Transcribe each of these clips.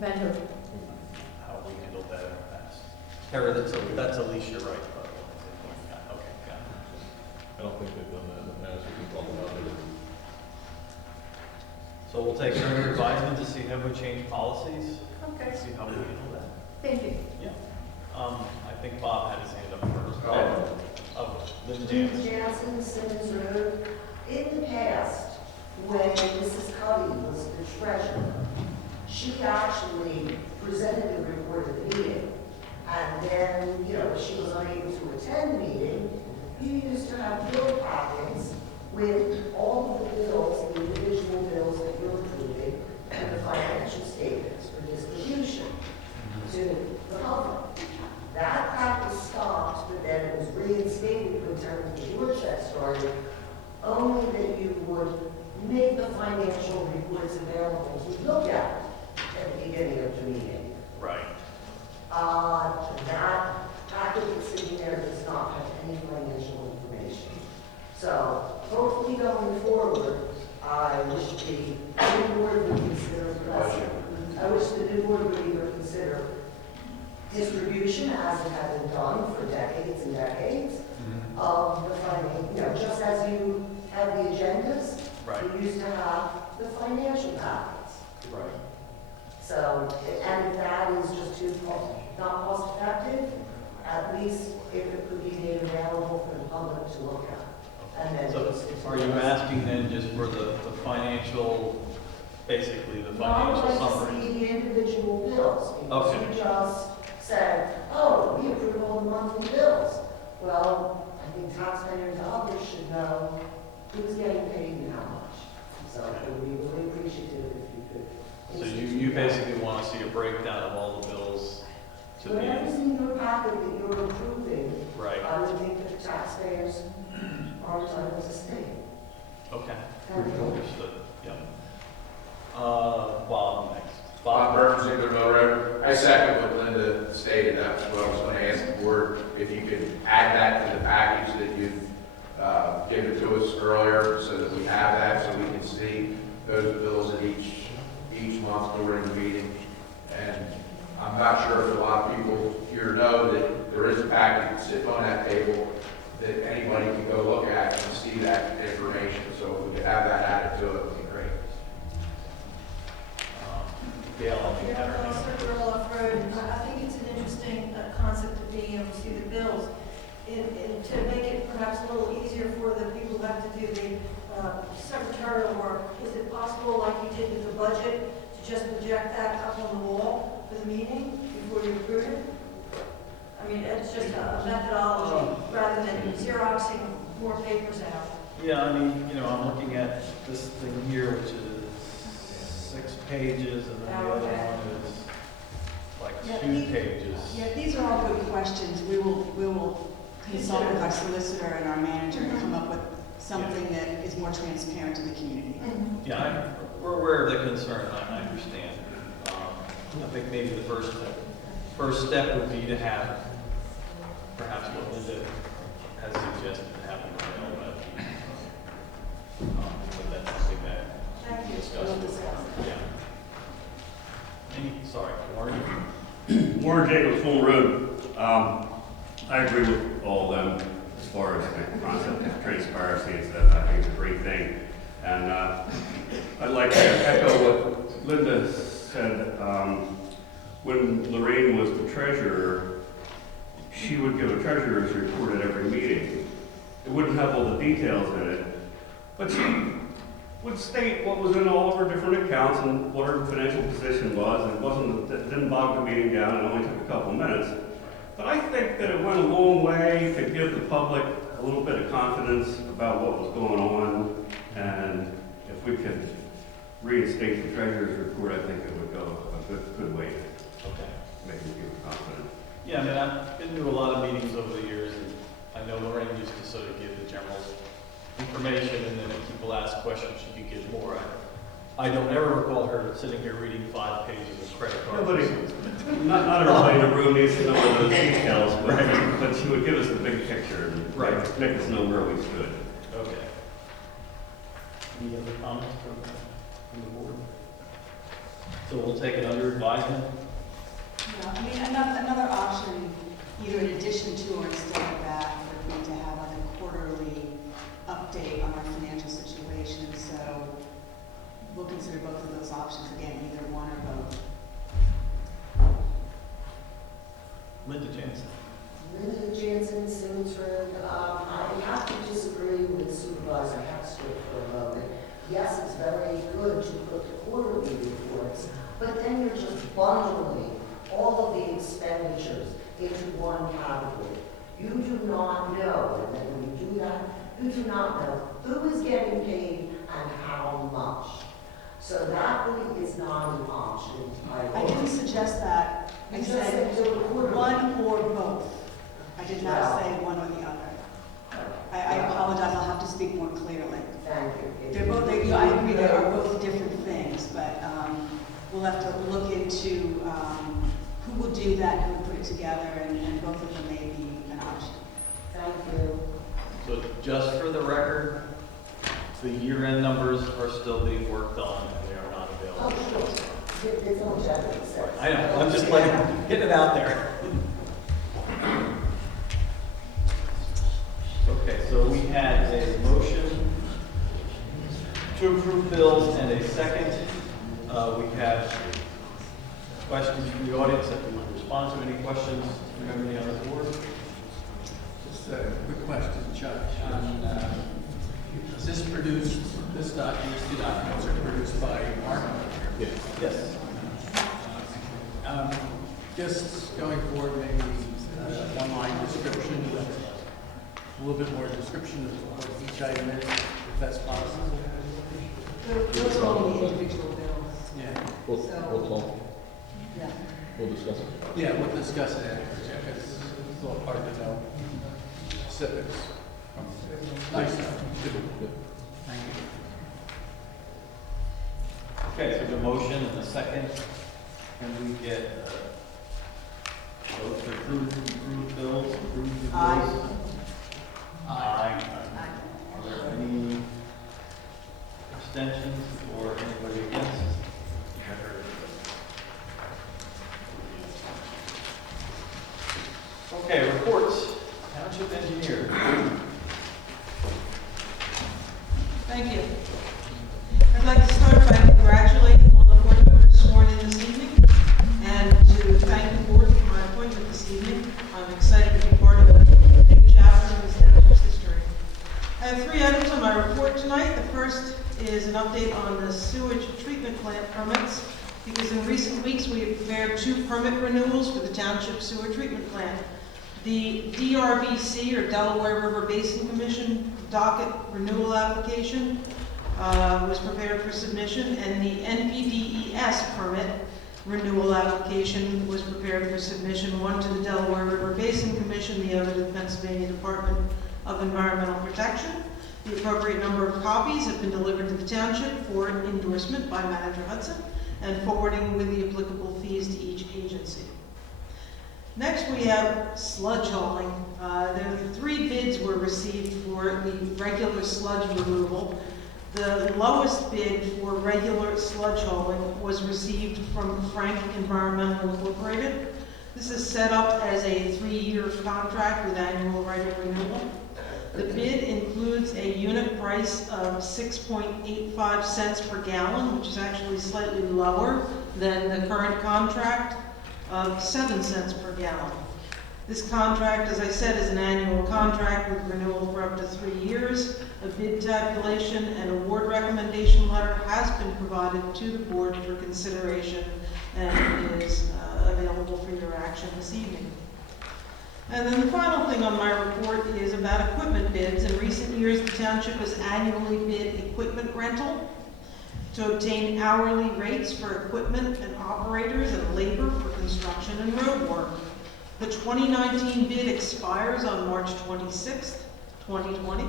Vendor. how we handled that in the past. Tara, that's Alicia, right? By the way. Okay, got it. I don't think they've done that in the past, we can talk about it. So we'll take further advisement to see have we changed policies, Okay, see how we handle that. thank you. Yeah. I think Bob had his hand up first. Oh, Lynn Jansen, Jansen. Simmons Road. In the past, when Mrs. Cuddy was the treasurer, she actually presented the report at the meeting. And then, if she was unable to attend the meeting, you used to have bill packets with all of the bills, the individual bills that you're approving, and the financial statements for distribution to the public. That practice stopped, but then it was reinstated when terms of Georgia started, only that you would make the financial reports available to look at the beginning of the meeting. Right. That packet that's sitting there does not have any financial information. So hopefully going forward, I wish the new board would consider, I wish the new board would either consider distribution as it has been done for decades and decades of the financial, just as you have the agendas, Right. you used to have the financial packets. Right. So, and if that is just not cost effective, at least if it could be made available for the public to look at. And then So are you asking then just for the financial, basically the Well, financial I'd like to summary? see the individual bills, because Okay. you just said, oh, we approve all the monthly bills. Well, I think taxpayers dollars should know who's getting paid and how much. So it would be really appreciative if you could. So you basically want to see a breakdown of all the bills to be, Whatever's in your packet that you're approving, right, I would think that taxpayers are entitled to stay. okay, Thank you. understood, yep. Bob next. Bob Burns, Ziegler Mill Road. I second what Linda stated. That's what I was going to ask the board, if you could add that to the package that you've given to us earlier, so that we have that, so we can see those bills at each month during the meeting. And I'm not sure if a lot of people here know that there is a packet sitting on that table that anybody can go look at and see that information. So if we could have that added to it, it would be great. Gail, I think Yeah, that Circular Off Road, I think it's an interesting concept of being able to see the bills. To make it perhaps a little easier for the people who have to do the secretarial work, is it possible, like you did with the budget, to just project that up on the wall for the meeting before you approve it? I mean, it's just a methodology rather than Xeroxing more papers out. Yeah, I mean, I'm looking at this thing here, which is 6 pages, and then the other one is like Yeah, 2 pages. Yeah, these are all good questions. We will consult with our solicitor and our manager and come up with something that is more transparent to the community. Yeah, we're aware of the concern, I understand. I think maybe the first step would be to have, perhaps what Linda has suggested, to have an email, but that's something that we discuss. Yeah. Sorry, Warren? Warren Jacobs, Full Road. I agree with all of them as far as the concept of transparency and stuff. I think it's a great thing. And I'd like to echo what Linda said. When Lorraine was the treasurer, she would give a treasurer's report at every meeting. It wouldn't have all the details in it, but she would state what was in all of her different accounts and what her financial position was. It didn't bog the meeting down. It only took a couple minutes. But I think that it went a long way to give the public a little bit of confidence about what was going on. And if we could reinstate the treasurer's report, I think it would go a good way to Okay. make people confident. Yeah, I mean, I've been to a lot of meetings over the years, and I know Lorraine used to sort of give the general information, and then if people ask questions, she could give more. I don't ever recall her sitting here reading 5 pages of credit card. Nobody, not everybody in the room needs to know all those details, but she would give us the big picture and make us know where we stood. Okay. Any other comments from the board? So So we'll take it under advisement. Yeah, I mean, another option, either in addition to or instead of that, would be to have like a quarterly update on our financial situation. So we'll consider both of those options, again, either one or both. Linda Jansen. Linda Jansen, Simtron, I have to disagree with Supervisor Hester for a moment. Yes, it's very good to put the quarterly reports, but then you're just bundling all of the expenditures into one category. You do not know, and then when you do that, you do not know who is getting paid and how much. So that really is not an option. I didn't suggest that. I You just said said do it quarterly. one or both. I did not say one or the other. I apologize, I'll have to speak more clearly. Thank you. They're both, I agree, they are both different things, but we'll have to look into who will do that, who will put it together, and both of them may be an option. Thank you. So just for the record, the year-end numbers are still being worked on and they are not Oh, available. sure. It's all general sense. I know, I'm just like, getting it out there. Okay, so we had a motion to approve bills and a second. We have questions from the audience that we will respond to. Any questions from anybody on the board? Just a quick question, Chuck. Is this produced, this document, these two documents are produced by Mark? Yes. Just going forward, maybe one-line description, a little bit more description of what each item is, if that's possible. Those are all the individual bills. Yeah, We'll talk, Yeah. we'll discuss it. yeah, we'll discuss it afterwards, yeah, because it's a little hard to know specifics. Nice, Good. thank you. Okay, so the motion and a second. Can we get vote to approve bills, approve the bills? Aye. Aye. Are there any abstentions or anybody against? Okay, reports. Township engineer. Thank you. I'd like to start by congratulating all the board members sworn in this evening and to thank the board for my appointment this evening. I'm excited to be part of a new chapter in this township's history. I have 3 items on my report tonight. The first is an update on the sewage treatment plant permits, because in recent weeks we have prepared 2 permit renewals for the township sewer treatment plant. The DRBC, or Delaware River Basin Commission, docket renewal application was prepared for submission, and the NPDES permit renewal application was prepared for submission, one to the Delaware River Basin Commission, the other to the Pennsylvania Department of Environmental Protection. The appropriate number of copies have been delivered to the township for endorsement by Manager Hudson and forwarding with the applicable fees to each agency. Next, we have sludge hauling. There were 3 bids were received for the regular sludge removal. The lowest bid for regular sludge hauling was received from Frank Environmental Incorporated. This is set up as a 3-year contract with annual right of renewal. The bid includes a unit price of 6.85 cents per gallon, which is actually slightly lower than the current contract of 7 cents per gallon. This contract, as I said, is an annual contract with renewal for up to 3 years. A bid tabulation and award recommendation letter has been provided to the board for consideration and is available for your action this evening. And then the final thing on my report is about equipment bids. In recent years, the township has annually bid equipment rental to obtain hourly rates for equipment and operators and labor for construction and road work. The 2019 bid expires on March 26th, 2020.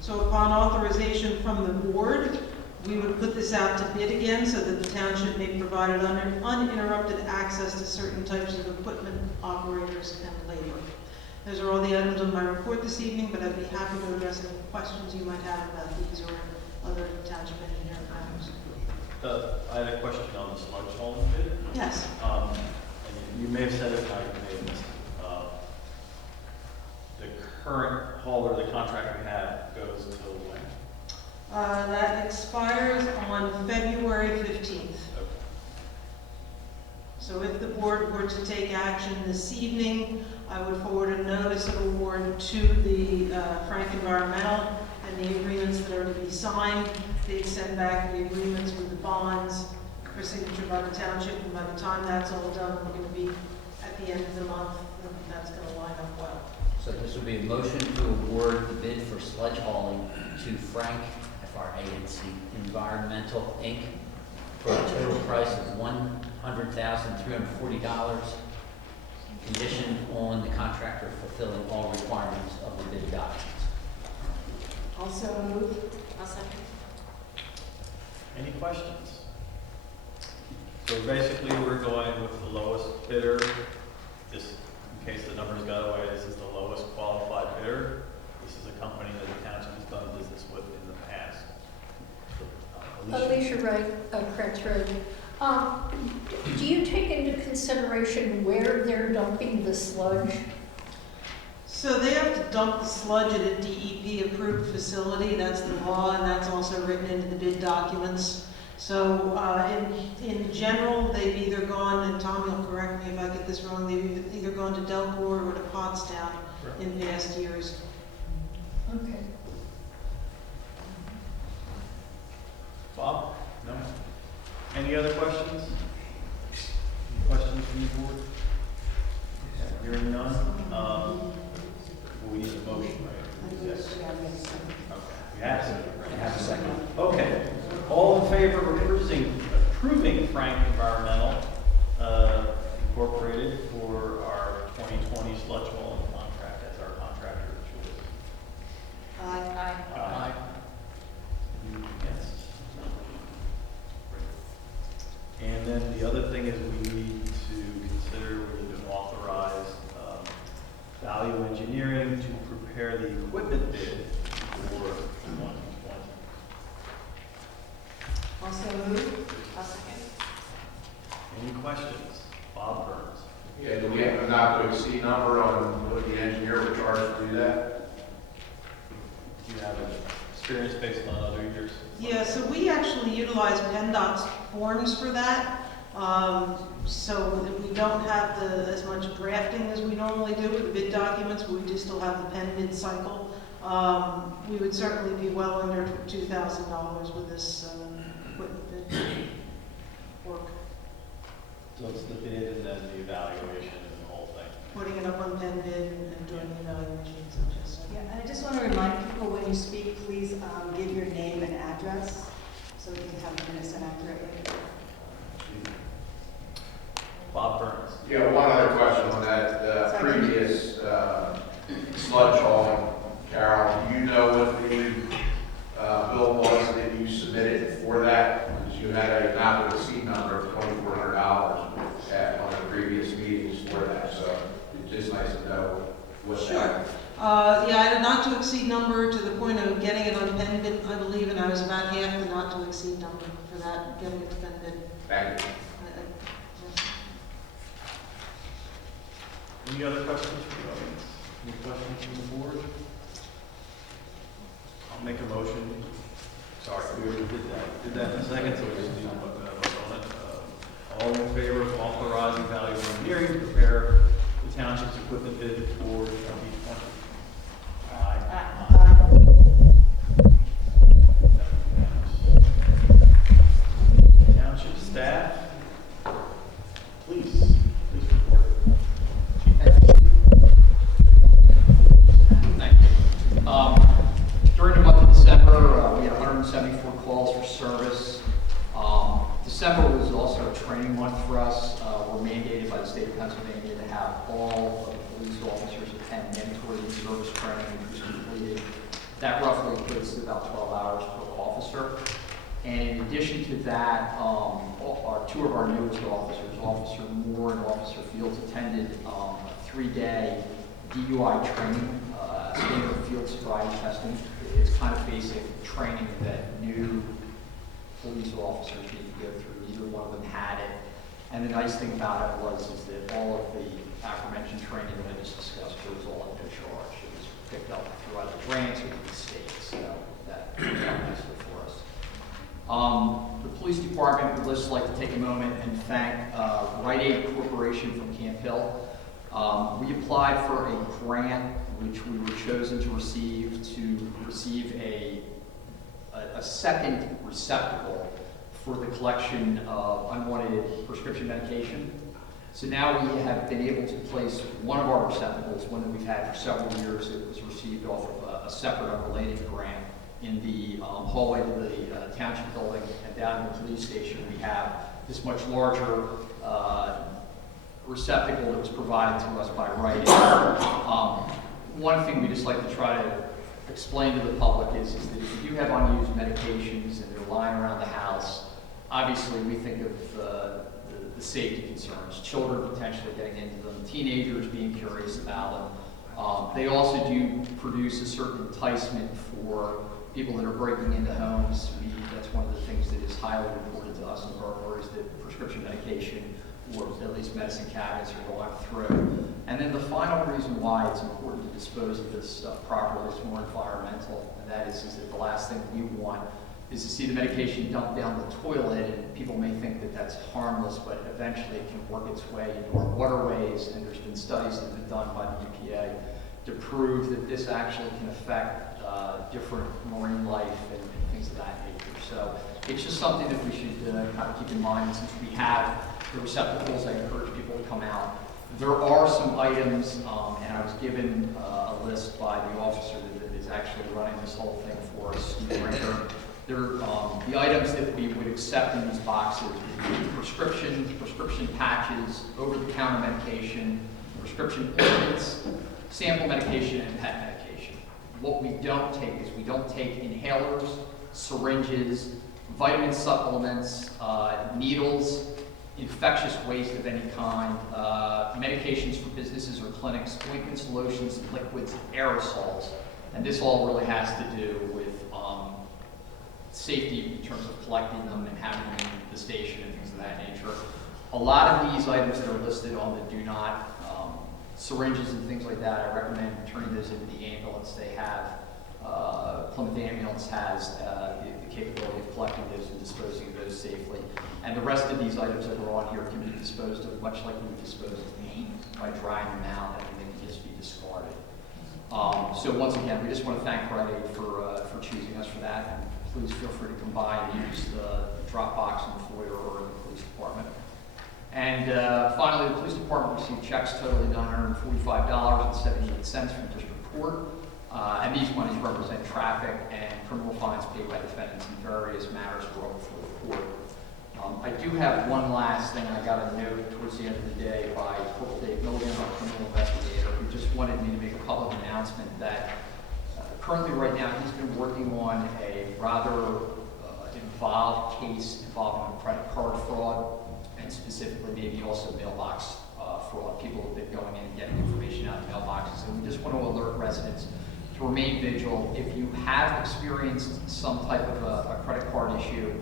So upon authorization from the board, we would put this out to bid again so that the township may provide uninterrupted access to certain types of equipment, operators, and labor. Those are all the items on my report this evening, but I'd be happy to address any questions you might have about these or other township engineering items. I had a question on the sludge hauling bid. Yes. And you may have said it, and I may have missed it. The current hauler, the contract we have, goes till when? That expires on February 15th. Okay. So if the board were to take action this evening, I would forward a notice of award to the Frank Environmental and the agreements that are to be signed. They'd send back the agreements with the bonds for signature by the township, and by the time that's all done, we're going to be at the end of the month, and that's going to line up well. So this would be a motion to award the bid for sludge hauling to Frank, F-R-A-N-C, Environmental, Inc., for a total price of $100,340, conditioned on the contractor fulfilling all requirements of the bid documents. Also moved. I'll second. Any questions? So basically, we're going with the lowest bidder. Just in case the numbers got away, this is the lowest qualified bidder. This is a company that the township has done business with in the past. Alicia Wright, Kretz Road. Do you take into consideration where they're dumping the sludge? So they have to dump the sludge at a DEP-approved facility. That's the law, and that's also written into the bid documents. So in general, they've either gone, and Tom, you'll correct me if I get this wrong, they've either gone to Delcor or to Pottstown in past years. Okay. Bob? No? Any other questions? Any questions from the board? Hearing none? We need a motion, right? Yes. Okay. We have to. Have a second. Okay. All in favor of approving Frank Environmental Incorporated for our 2020 sludge hauling contract as our contractor of choice? Aye. Aye. Yes. And then the other thing is we need to consider, we need to authorize Value Engineering to prepare the equipment bid for 2020. Also moved. I'll second. Any questions? Bob Burns. Yeah, do we have a not to exceed number on what the engineer would charge to do that? Do you have an experience based on other years? Yeah, so we actually utilize PennDOT's forms for that. So that we don't have as much drafting as we normally do with the bid documents, but we do still have the Penn bid cycle. We would certainly be well under $2,000 with this equipment bid work. So it's the bid and then the evaluation and the whole thing. Putting it up on Penn bid and doing the evaluations and just. Yeah, and I just want to remind people when you speak, please give your name and address so we can have the minutes accurately. Bob Burns. Yeah, one other question on that, previous sludge hauling, Carol, do you know what the bill was that you submitted for that? Because you had a not to exceed number of $2,400 on the previous meetings for that, so it's just nice to know what that. Sure. Yeah, I had a not to exceed number to the point of getting it on Penn bid, I believe, and I was about half the not to exceed number for that, getting it to Penn bid. Thank you. Any other questions from the audience? Any questions from the board? I'll make a motion. Sorry, we already did that. Did that in a second, so we just need to vote on it. All in favor of authorizing Value Engineering to prepare the township's equipment bid for 2020? Township staff, please report. Thank you. During the month of December, we had 174 calls for service. December was also a training month for us. We're mandated by the state of Pennsylvania to have all of the police officers attend mandatory service training, which was completed. That roughly equates to about 12 hours per officer. And in addition to that, two of our newest officers, Officer Moore and Officer Fields, attended a 3-day DUI training, standard field sobriety testing. It's kind of basic training that new police officers need to go through. Neither one of them had it. And the nice thing about it is that all of the aforementioned training that I just discussed was all at no charge. It was picked up throughout the grants or the state, so that worked out nicely for us. The police department would just like to take a moment and thank Rite Aid Corporation from Camp Hill. We applied for a grant which we were chosen to receive a second receptacle for the collection of unwanted prescription medication. So now we have been able to place one of our receptacles, one that we've had for several years. It was received off of a separate unrelated grant in the hallway to the Township building, and down in the police station we have this much larger receptacle that was provided to us by Rite Aid. One thing we just like to try to explain to the public is that if you do have unused medications and they're lying around the house, obviously we think of the safety concerns, children potentially getting into them, teenagers being curious about them. They also do produce a certain enticement for people that are breaking into homes. That's one of the things that is highly reported to us in burglaries, that prescription medication or at least medicine cabinets are going through. And then the final reason why it's important to dispose of this stuff properly is more environmental, and that is that the last thing we want is to see the medication dumped down the toilet, and people may think that that's harmless, but eventually it can work its way into our waterways, and there's been studies that have been done by the EPA to prove that this actually can affect different marine life and things of that nature. So it's just something that we should kind of keep in mind. And since we have the receptacles, I encourage people to come out. There are some items, and I was given a list by the officer that is actually running this whole thing for us, Steve Rinker. The items that we would accept in these boxes would be prescription patches, over-the-counter medication, prescription ointments, sample medication, and pet medication. What we don't take is we don't take inhalers, syringes, vitamin supplements, needles, infectious waste of any kind, medications for businesses or clinics, ointments, lotions, liquids, aerosols. And this all really has to do with safety in terms of collecting them and having them in the station and things of that nature. A lot of these items that are listed on the do not, syringes and things like that, I recommend turning those into the ambulance. They have, Plymouth Ambulance has the capability of collecting those and disposing of those safely. And the rest of these items that are on here can be disposed of much like we would dispose of paint, by drying them out and they can just be discarded. So once again, we just want to thank Rite Aid for choosing us for that. And please feel free to come by and use the drop box in the foyer or in the police department. And finally, the police department received checks totaling $145.78 from district court. And these monies represent traffic and criminal fines paid by defendants in various matters brought before the court. I do have one last thing. I got a note towards the end of the day by Corporal Dave Milligan, our criminal investigator, who just wanted me to make a public announcement that currently right now he's been working on a rather involved case involving credit card fraud, and specifically maybe also mailbox fraud. People have been going in and getting information out of mailboxes, and we just want to alert residents to remain vigilant. If you have experienced some type of a credit card issue,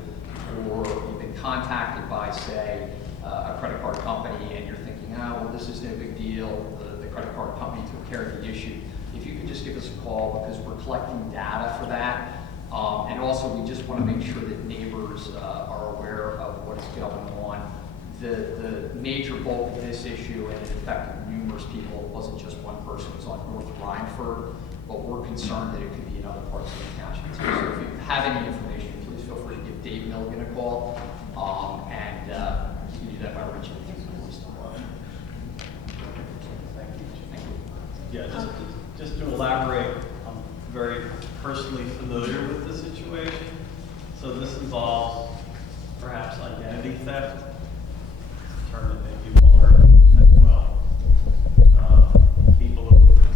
or you've been contacted by, say, a credit card company, and you're thinking, oh, well, this is no big deal, the credit card company took care of the issue, if you could just give us a call, because we're collecting data for that. And also, we just want to make sure that neighbors are aware of what is going on. The major bulk of this issue, and it affected numerous people, it wasn't just one person, it was on North Rhineford, but we're concerned that it could be in other parts of the township too. So if you have any information, please feel free to give Dave Milligan a call, and you can do that by reaching out to the police department. Thank you. Thank you. Yeah, just to elaborate, I'm very personally familiar with the situation. So this involves perhaps identity theft, a term that maybe you've all heard of as well. People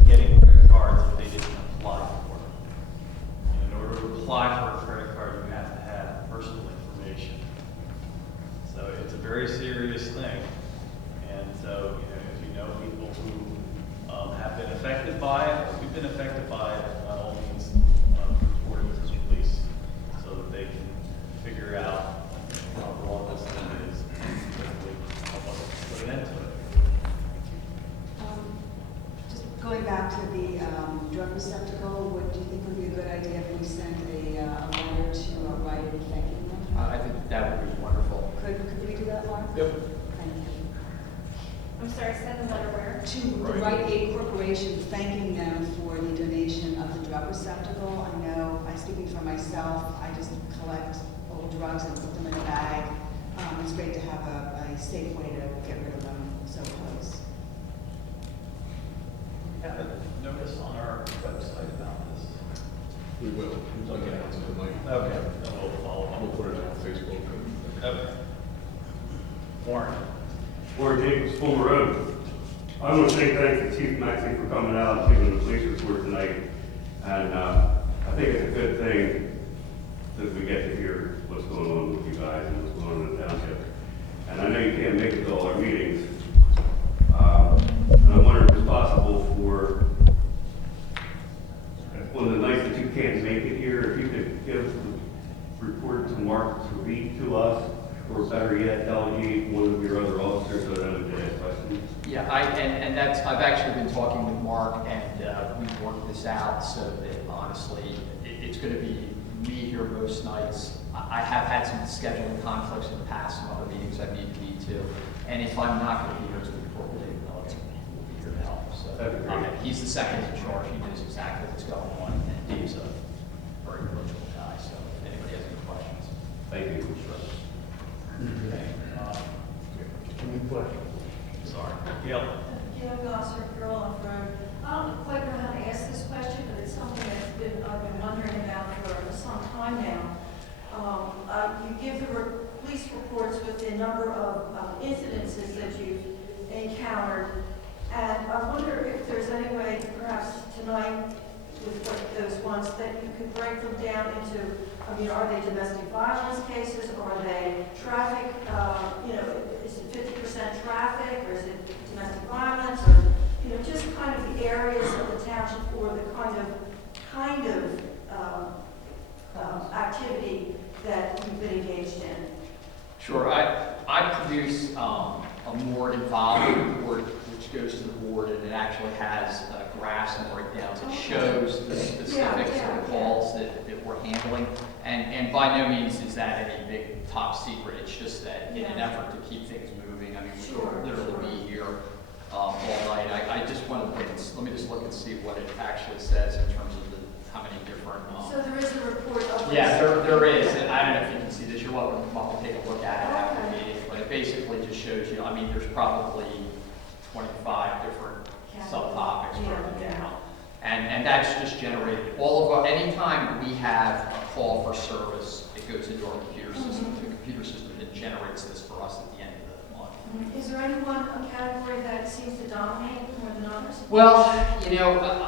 getting credit cards that they didn't apply for. And in order to apply for a credit card, you have to have personal information. So it's a very serious thing. And so, if you know people who have been affected by it, or we've been affected by it, by all means, report it to the police so that they can figure out I'm sorry, send the letter where? To the Rite Aid Corporation, thanking them for the donation of the drug receptacle. I know, I'm speaking for myself, I just collect old drugs and put them in a bag. It's great to have a safe way to get rid of them so close. We have a notice on our website about this. We will. We'll get it to the mic. Okay, then we'll follow We'll up. put it on Facebook. Okay. Warren. Warren Jacobs, Fulmer Road. I want to say thanks to Chief Maxey for coming out and giving the police report tonight. And I think it's a good thing that we get to hear what's going on with you guys and what's going on in the township. And I know you can't make it to all our meetings. And I wonder if it's possible for, on the nights that you can't make it here, if you could give the report to Mark to read to us, or better yet, delegate one of your other officers so that we can ask questions. Yeah, and that's, I've actually been talking with Mark, and we've worked this out so that honestly, it's gonna be me here most nights. I have had some scheduling conflicts in the past, some other meetings I need to be to, and if I'm not gonna be here, it's gonna be Corporal Delegate will be here to help, so. That'd be great. He's the second in charge, he knows exactly what's going on, and Dave's a very approachable guy, so if anybody has any questions. Thank you. Okay. Any questions? Sorry. Yep. Gail Gosser, Girl on Road. I don't quite know how to ask this question, but it's something I've been wondering about for some time now. You give the police reports with the number of incidences that you've encountered, and I wonder if there's any way, perhaps tonight, with those ones, that you could break them down into, I mean, are they domestic violence cases, or are they traffic, is it 50% traffic, or is it domestic violence, or, just kind of the areas of the township, or the kind of activity that you've been engaged in? Sure, I produce a more involved report which goes to the board, and it actually has graphs and breakdowns. It shows the specifics of the calls that we're handling. And by no means is that any big top secret. It's just that in an effort to keep things moving, I mean, we could literally be here all night. I just want to let me just look and see what it actually says in terms of how many different. So there is a report of this? Yeah, there is, and I don't know if you can see this. You're welcome to come up and take a look at it after the meeting. But it basically just shows you, I mean, there's probably 25 different subtopics broken down. And that's just generated, anytime we have a call for service, it goes into our computer system. The computer system then generates this for us at the end of the month. Is there any one category that seems to dominate more than others? Well,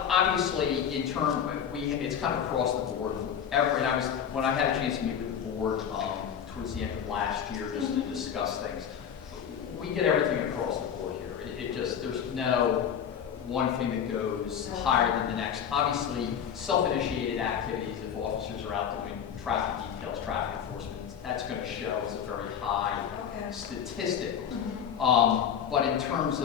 obviously, it's kind of across the board. When I had a chance to meet with the board towards the end of last year, just to discuss things, we get everything across the board here. There's no one thing that goes higher than the next. Obviously, self-initiated activities, if officers are out doing traffic details, traffic enforcement, that's going to show as a very high statistic. But in terms of